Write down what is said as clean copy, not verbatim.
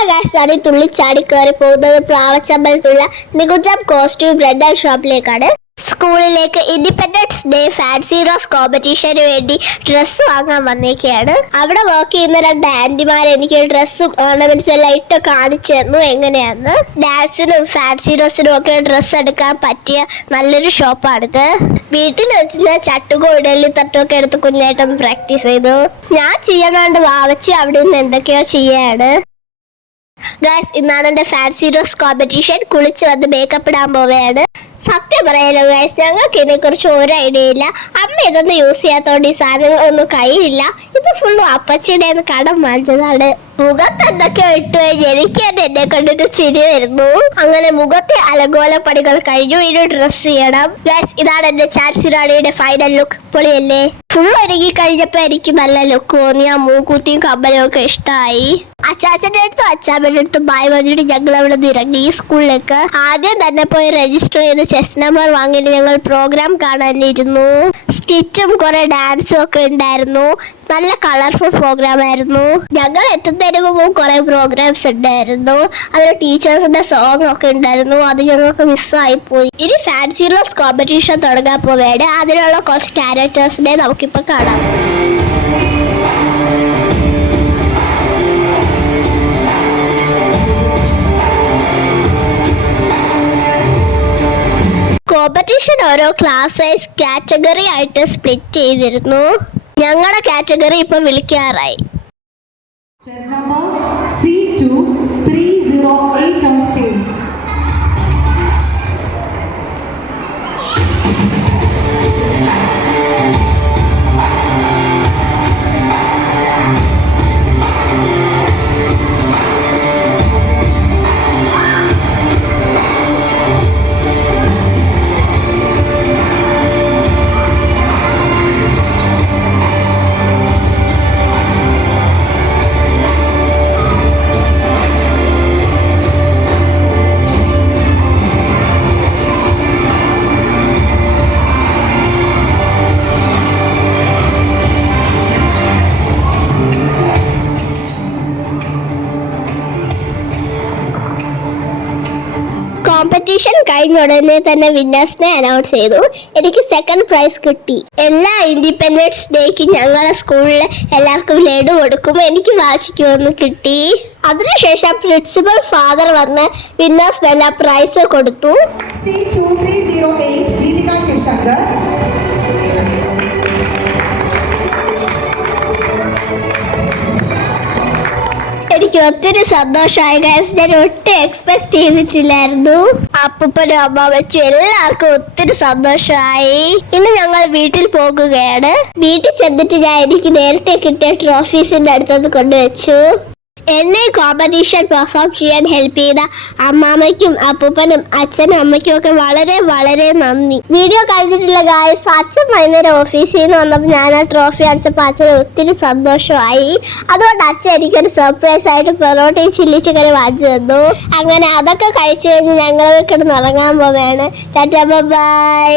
ആകാശാടി തുള്ളിച്ചാടി കയറി പോകുന്നത് പ്രാവച്ചമ്പലത്തുള്ള മികുജം കോസ്റ്റ്യൂം ബ്രൈഡൽ ഷോപ്പിലേക്കാണ്. സ്കൂളിലേക്ക് ഇൻഡിപെൻഡൻസ് ഡേ ഫാൻസി ഡ്രസ് കോമ്പറ്റീഷന് വേണ്ടി ഡ്രസ്സ് വാങ്ങാൻ വന്നേക്കാണ്. അവിടെ വർക്ക് ചെയ്യുന്ന 2 ആന്റിമാർ എനിക്ക് ഡ്രസ്സും ഓർണമെന്റ്സും എല്ലാം ഇട്ട് കാണിച്ചു തന്നു എങ്ങനെയാന്ന്. ഡാൻസിനും ഫാൻസി ഡ്രസ്സിനും ഒക്കെ ഡ്രസ്സ് എടുക്കാൻ പറ്റിയ നല്ലൊരു ഷോപ്പാണിത്. വീട്ടിൽ വെച്ച് ഞാൻ ചട്ടുകോ ഇടലി തട്ടുമൊക്കെ എടുത്ത് കുഞ്ഞായിട്ടൊന്ന് പ്രാക്ടീസ് ചെയ്തു. ഞാൻ ചെയ്യാനാണ്ട് വാവച്ച് അവിടെ നിന്ന് എന്തൊക്കെയോ ചെയ്യാണ്. ഗൈസ്, ഇന്നാണ് എന്റെ ഫാൻസി ഡ്രസ് കോമ്പറ്റീഷൻ. കുളിച്ച് വന്ന് മേക്കപ്പ് ഇടാൻ പോവുകയാണ്. സത്യം പറയാലോ ഗൈസ്, ഞങ്ങൾക്ക് ഇതിനെ കുറിച്ച് ഒരു ഐഡിയ ഇല്ല. അമ്മ ഇതൊന്നും യൂസ് ചെയ്യാത്തോണ്ട് ഈ സാധനങ്ങളൊന്നും കയ്യിലില്ല. ഇത് ഫുള്ളും അപ്പച്ചിയുടെ കടം വാങ്ങിച്ചതാണ്. മുഖത്ത് എന്തൊക്കെയോ ഇട്ട് കഴിഞ്ഞ് എനിക്ക് തന്നെ എന്നെ കണ്ടിട്ട് ചിരി വരുന്നു. അങ്ങനെ മുഖത്തെ അലങ്കോല പണികൾ കഴിഞ്ഞു. ഇനി ഡ്രസ് ചെയ്യണം. ഗൈസ്, ഇതാണ് എന്റെ ഝാൻസി റാണിയുടെ ഫൈനൽ ലുക്ക്. പൊളിയല്ലേ? ഫുൾ ഒരുങ്ങി കഴിഞ്ഞപ്പോ എനിക്ക് നല്ല ലുക്ക് തോന്നി. ആ മൂക്കുത്തിയും കമ്മലും ഒക്കെ ഇഷ്ടമായി. അച്ചാച്ചന്റെ അടുത്തും അച്ചാമ്മയുടെ അടുത്തും ബായ് പറഞ്ഞിട്ട് ഞങ്ങൾ അവിടെ നിന്ന് ഇറങ്ങി ഈ സ്കൂളിലേക്ക്. ആദ്യം തന്നെ പോയി രജിസ്റ്റർ ചെയ്ത് ചെസ് നമ്പർ വാങ്ങിയിട്ട് ഞങ്ങൾ പ്രോഗ്രാം കാണാനിരുന്നു. സ്കിറ്റും കുറെ ഡാൻസും ഒക്കെ ഉണ്ടായിരുന്നു. നല്ല കളർഫുൾ പ്രോഗ്രാം ആയിരുന്നു. ഞങ്ങൾ എത്തുന്നതിന് മുമ്പ് കുറെ പ്രോഗ്രാംസ് ഉണ്ടായിരുന്നു. അതിൽ ടീച്ചേഴ്സിന്റെ സോങ് ഒക്കെ ഉണ്ടായിരുന്നു. അത് ഞങ്ങൾക്ക് മിസ്സായി പോയി. ഇനി ഫാൻസി ഡ്രസ് കോമ്പറ്റീഷൻ തുടങ്ങാൻ പോവുകയാണ്. അതിനുള്ള കുറച്ച് ക്യാരക്ടേഴ്സിനെ നമുക്കിപ്പോൾ കാണാം. കോമ്പറ്റീഷൻ ഓരോ ക്ലാസ് വൈസ് കാറ്റഗറി ആയിട്ട് സ്പ്ലിറ്റ് ചെയ്തിരുന്നു. ഞങ്ങളുടെ കാറ്റഗറി ഇപ്പൊ വിളിക്കാറായി. C2308 on stage. കോമ്പറ്റീഷൻ കഴിഞ്ഞ ഉടനെ തന്നെ വിന്നേഴ്സിനെ അനൗൺസ് ചെയ്തു. എനിക്ക് സെക്കൻഡ് പ്രൈസ് കിട്ടി. എല്ലാ ഇൻഡിപെൻഡൻസ് ഡേക്കും ഞങ്ങളെ സ്കൂളിൽ എല്ലാവർക്കും ലഡു കൊടുക്കും. എനിക്ക് വാശിക്കൊന്ന് കിട്ടി. അതിനുശേഷം പ്രിൻസിപ്പൽ ഫാദർ വന്ന് വിന്നേഴ്സിനെല്ലാം പ്രൈസ് കൊടുത്തു. C2308 ഗീതിക ശിവശങ്കർ. എനിക്ക് ഒത്തിരി സന്തോഷമായി ഗൈസ്. ഞാൻ ഒട്ടും എക്സ്പെക്ട് ചെയ്തിട്ടില്ലായിരുന്നു. അപ്പൂപ്പനും അമ്മാവച്ചും എല്ലാവർക്കും ഒത്തിരി സന്തോഷമായി. ഇന്ന് ഞങ്ങൾ വീട്ടിൽ പോകുകയാണ്. വീട്ടിൽ ചെന്നിട്ട് ഞാൻ എനിക്ക് നേരത്തെ കിട്ടിയ ട്രോഫീസിന്റെ അടുത്തത് കൊണ്ടുവച്ചു. എന്നെ കോമ്പറ്റീഷൻ പെർഫോം ചെയ്യാൻ ഹെൽപ്പ് ചെയ്ത അമ്മാമ്മയ്ക്കും അപ്പൂപ്പനും അച്ഛനും അമ്മയ്ക്കും ഒക്കെ വളരെ വളരെ നന്ദി. വീഡിയോ കഴിഞ്ഞിട്ടില്ല ഗായ്സ്. അച്ഛൻ വൈകുന്നേരം ഓഫീസിൽ നിന്ന് വന്നപ്പോൾ ഞാൻ ആ ട്രോഫി അടിച്ചപ്പോൾ അച്ഛന് ഒത്തിരി സന്തോഷമായി. അതുകൊണ്ട് അച്ഛൻ എനിക്കൊരു സർപ്രൈസ് ആയിട്ട് പൊറോട്ടയും ചില്ലി ചിക്കനും വാങ്ങിച്ചു തന്നു. അങ്ങനെ അതൊക്കെ കഴിച്ചു കഴിഞ്ഞ് ഞങ്ങൾ കിടന്ന് ഉറങ്ങാൻ പോവുകയാണ്. Tata bye.